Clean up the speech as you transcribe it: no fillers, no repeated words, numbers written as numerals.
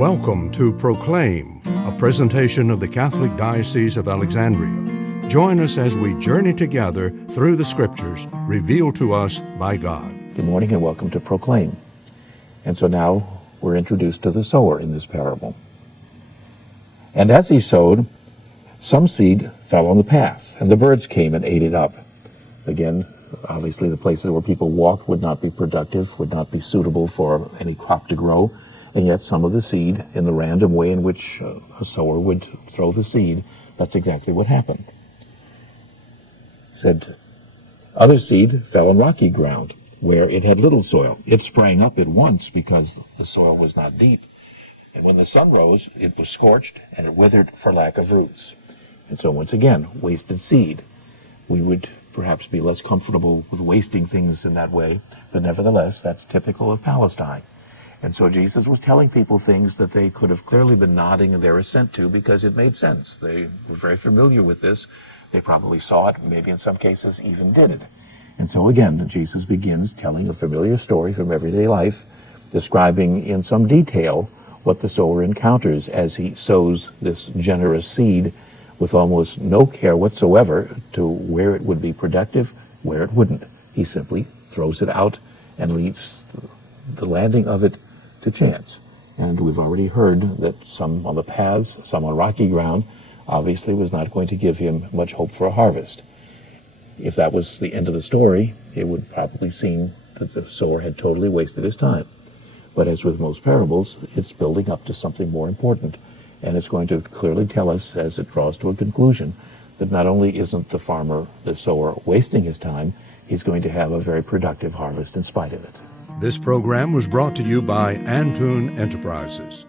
Welcome to Proclaim, a presentation of the Catholic Diocese of Alexandria. Join us as we journey together through the Scriptures revealed to us by God. Good morning and welcome to Proclaim. And so now we're introduced to the sower in this parable. And as he sowed, some seed fell on the path, and the birds came and ate it up. Again, obviously the places where people walked would not be productive, would not be suitable for any crop to grow, and yet some of the seed, in the random way in which a sower would throw the seed, that's exactly what happened. He said, other seed fell on rocky ground, where it had little soil. It sprang up at once because the soil was not deep. And when the sun rose, it was scorched, and it withered for lack of roots. And so once again, wasted seed. We would perhaps be less comfortable with wasting things in that way, but nevertheless, that's typical of Palestine. And so Jesus was telling people things that they could have clearly been nodding their assent to because it made sense. They were very familiar with this. They probably saw it, maybe in some cases even did it. And so again, Jesus begins telling a familiar story from everyday life, describing in some detail what the sower encounters as he sows this generous seed with almost no care whatsoever to where it would be productive, where it wouldn't. He simply throws it out and leaves the landing of it to chance. And we've already heard that some on the paths, some on rocky ground, obviously was not going to give him much hope for a harvest. If that was the end of the story, it would probably seem that the sower had totally wasted his time. But as with most parables, it's building up to something more important. And it's going to clearly tell us, as it draws to a conclusion, that not only isn't the farmer, the sower, wasting his time, he's going to have a very productive harvest in spite of it. This program was brought to you by Antoon Enterprises.